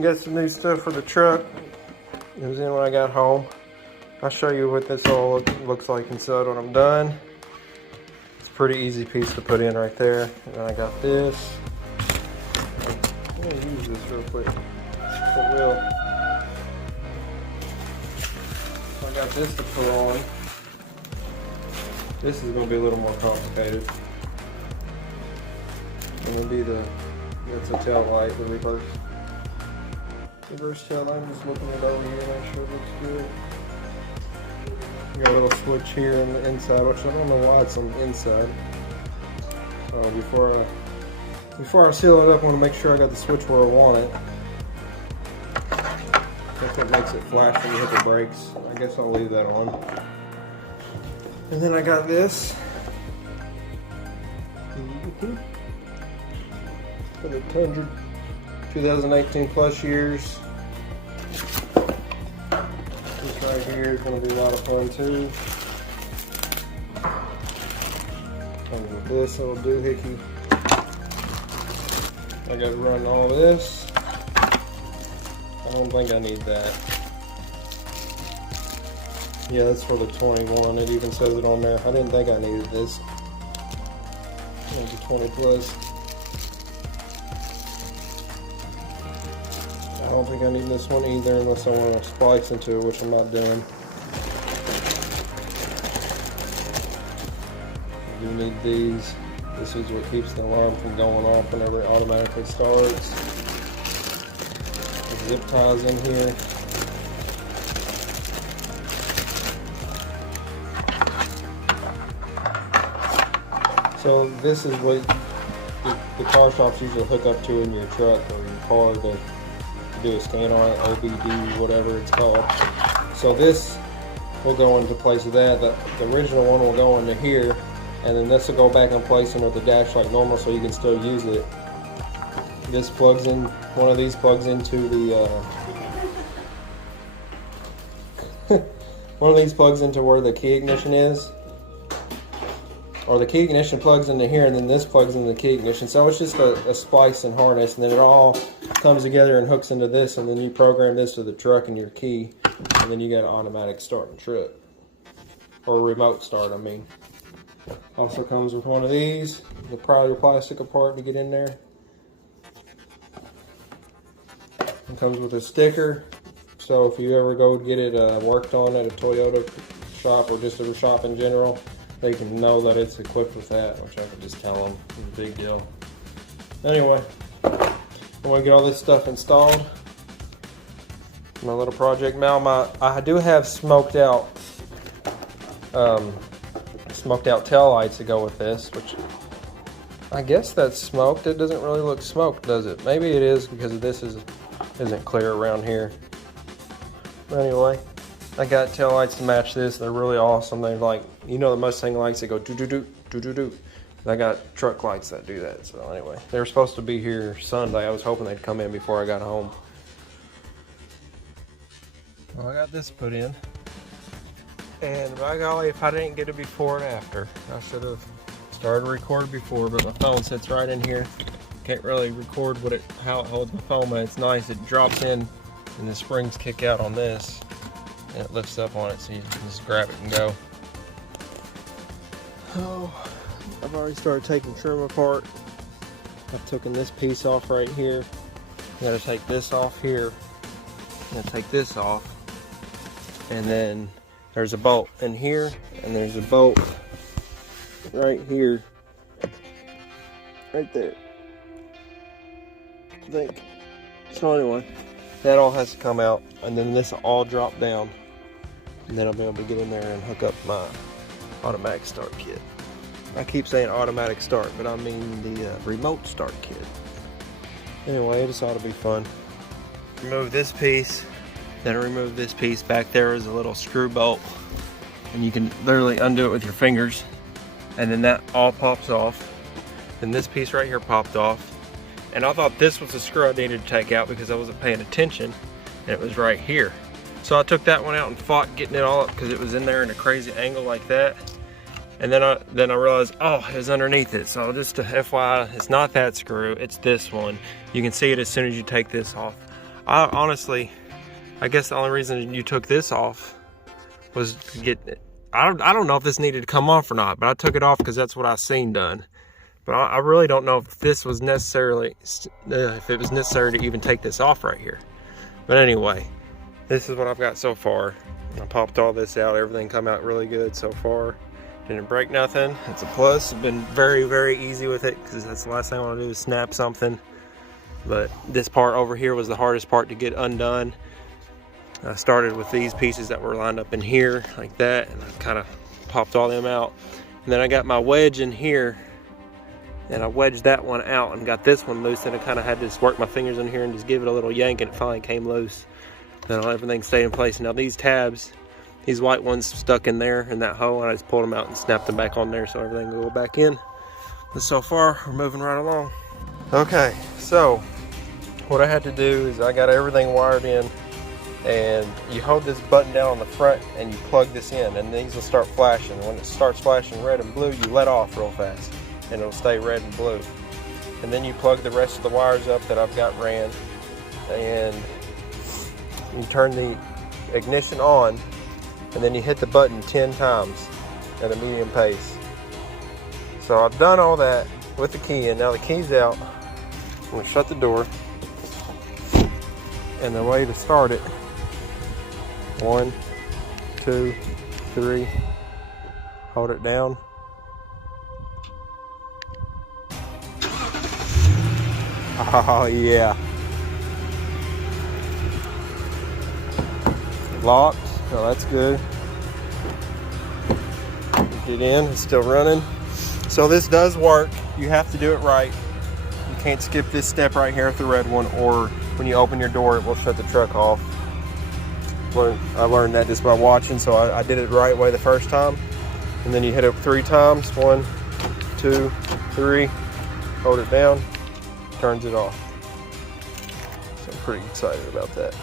Got some new stuff for the truck. It was in when I got home. I'll show you what this all looks like inside when I'm done. It's a pretty easy piece to put in right there. And then I got this. I'm gonna use this real quick. For real. So I got this to put on. This is gonna be a little more complicated. It's gonna be that's a tail light, the reverse tail light. I'm just looking it over here, make sure it looks good. You got a little switch here on the inside, which I don't know why it's on the inside. So before I seal it up, I want to make sure I got the switch where I want it. That's what makes it flash when you hit the brakes. I guess I'll leave that on. And then I got this. For the Tundra 2018 plus years. This right here is going to be a lot of fun too. Comes with this little doohickey. I got to run all this. I don't think I need that. Yeah, that's for the 21. It even says it on there. I didn't think I needed this. It's a 20 plus. I don't think I need this one either unless I want to splice into it, which I'm not doing. I do need these. This is what keeps the alarm from going off whenever it automatically starts. The zip ties in here. So this is what the car shops usually hook up to in your truck or your car to do a scan on it, OBD, whatever it's called. So this will go into place of that. The original one will go into here, and then this will go back in place under the dash like normal, so you can still use it. This plugs in. One of these plugs into the. One of these plugs into where the key ignition is. Or the key ignition plugs into here, and then this plugs into the key ignition. So it's just a splice and harness, and then it all comes together and hooks into this, and then you program this to the truck and your key, and then you got an automatic start and trip. Or a remote start, I mean. Also comes with one of these, the pry your plastic apart to get in there. It comes with a sticker, so if you ever go get it worked on at a Toyota shop or just a shop in general, they can know that it's equipped with that, which I can just tell them. It's a big deal. Anyway, I'm going to get all this stuff installed. My little project. Now, I do have smoked out tail lights to go with this, which I guess that's smoked. It doesn't really look smoked, does it? Maybe it is because this isn't clear around here. But anyway, I got tail lights to match this. They're really awesome. They're like, you know, the Mustang lights that go do do do do do do. I got truck lights that do that. So anyway, they were supposed to be here Sunday. I was hoping they'd come in before I got home. Well, I got this put in, and by golly, if I didn't get it before and after, I should have started recording before. But my phone sits right in here. Can't really record how it holds my phone, but it's nice. It drops in, and the springs kick out on this. And it lifts up on it, so you can just grab it and go. Oh, I've already started taking trim apart. I've taken this piece off right here. I'm gonna take this off here. I'm gonna take this off. And then there's a bolt in here, and there's a bolt right here. Right there. I think. So anyway, that all has to come out, and then this will all drop down. And then I'll be able to get in there and hook up my automatic start kit. I keep saying automatic start, but I mean the remote start kit. Anyway, it just ought to be fun. Remove this piece, then remove this piece. Back there is a little screw bolt, and you can literally undo it with your fingers, and then that all pops off. Then this piece right here popped off, and I thought this was the screw I needed to take out because I wasn't paying attention, and it was right here. So I took that one out and fought getting it all up because it was in there in a crazy angle like that. And then I realized, oh, it was underneath it. So just to FYI, it's not that screw, it's this one. You can see it as soon as you take this off. Honestly, I guess the only reason you took this off was to get, I don't know if this needed to come off or not, but I took it off because that's what I seen done. But I really don't know if this was necessarily, if it was necessary to even take this off right here. But anyway, this is what I've got so far. I popped all this out, everything come out really good so far. Didn't break nothing, it's a plus. I've been very, very easy with it because that's the last thing I want to do is snap something. But this part over here was the hardest part to get undone. I started with these pieces that were lined up in here like that, and I kind of popped all them out. And then I got my wedge in here, and I wedged that one out and got this one loose, and I kind of had to just work my fingers in here and just give it a little yank, and it finally came loose. Then everything stayed in place. Now these tabs, these white ones stuck in there in that hole, and I just pulled them out and snapped them back on there so everything will go back in. But so far, we're moving right along. Okay, so what I had to do is I got everything wired in, and you hold this button down on the front and you plug this in, and these will start flashing. When it starts flashing red and blue, you let off real fast and it'll stay red and blue. And then you plug the rest of the wires up that I've got ran, and you turn the ignition on, and then you hit the button 10 times at a medium pace. So I've done all that with the key, and now the key's out. I'm going to shut the door, and the way to start it, 1, 2, 3, hold it down. Oh yeah. Locked, oh that's good. Get in, it's still running. So this does work, you have to do it right. You can't skip this step right here with the red one, or when you open your door it will shut the truck off. I learned that just by watching, so I did it the right way the first time. And then you hit it 3 times, 1, 2, 3, hold it down, turns it off. So I'm pretty excited about that.